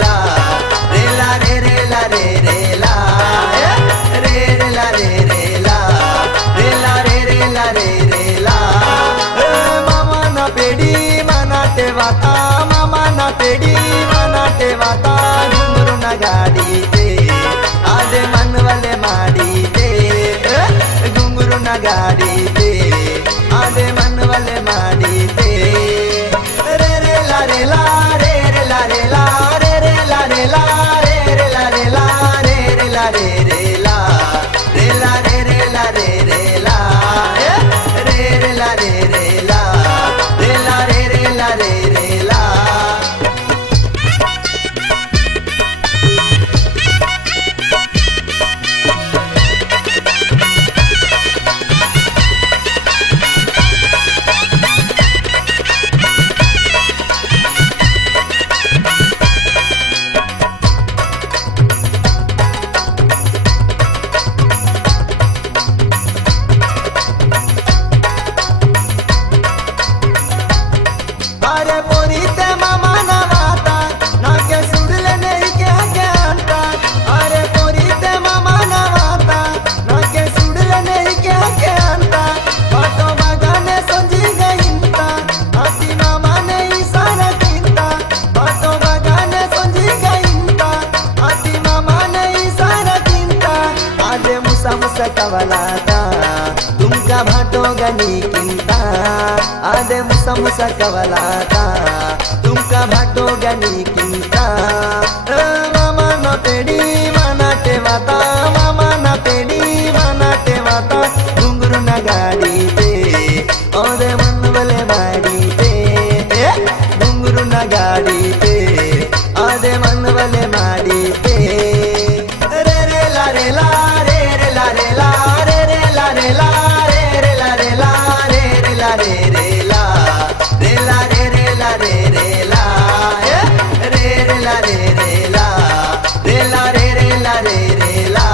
ला रे ला रे रे ला रे रे ला रे रे ला रे रे ला रे ला रे रे ला रे रे ला मामा ना पेडी मना ठेवाता मामा ना पेडी मना ठेवाता घुंगरू ना गाडी ते आदे मनवले माडी ते घुंगरू ना गाडी ते आदे मनवले माडी ते रे रे ला रे ला रे रे ला रे ला रे रे ला रे ला रे रे ला रे ला रे रे ला रे रे ला रे ला रे रे ला रे रे ला रे रे ला रे रे ला रे ला रे रे ला रे रे ला अरे पोरी ते मामा ना वाता नाके सुडले नहीं क्या क्या अंता अरे पोरी ते मामा ना वाता नाके सुडले नहीं क्या क्या अंता बातो बागाने समझी गईंता आती मामा ने इशारा कीता बातो बागाने समझी गईंता आती मामा ने इशारा कीता आदे मुसा मुसा कवलाता तुमका भाटो गनी किंता आदे मुसा मुसा कवलाता तुमका भाटो गनी किंता मामा ना पेडी मना ठेवाता मामा ना पेडी मना ठेवाता घुंगरू ना गाडी ते ओदे मनवले माडी ते घुंगरू ना गाडी ते आदे मनवले माडी ते रे रे ला रे ला रे रे ला रे ला रे रे ला रे ला रे रे ला रे ला रे रे ला रे रे ला रे ला रे रे ला रे रे ला रे रे ला रे रे ला रे ला रे रे ला रे रे ला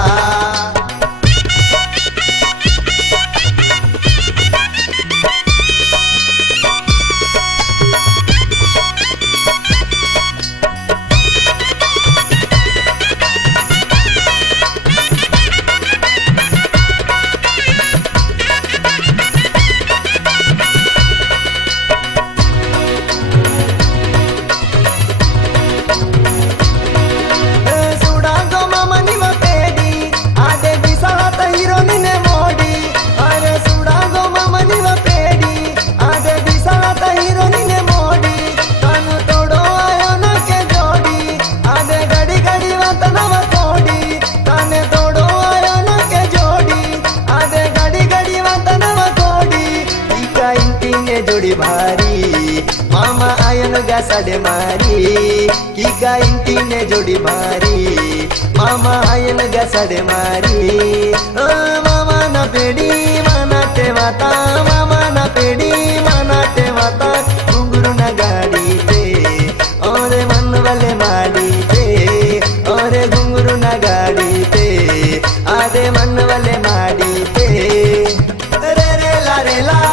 जोड़ी भारी मामा आयन गा साडे मारी की का इंटी ने जोड़ी भारी मामा आयन गा साडे मारी मामा ना पेडी मना ठेवाता मामा ना पेडी मना ठेवाता घुंगरू ना गाडी ते ओरे मनवले माडी ते ओरे घुंगरू ना गाडी ते आदे मनवले माडी ते रे रे ला रे ला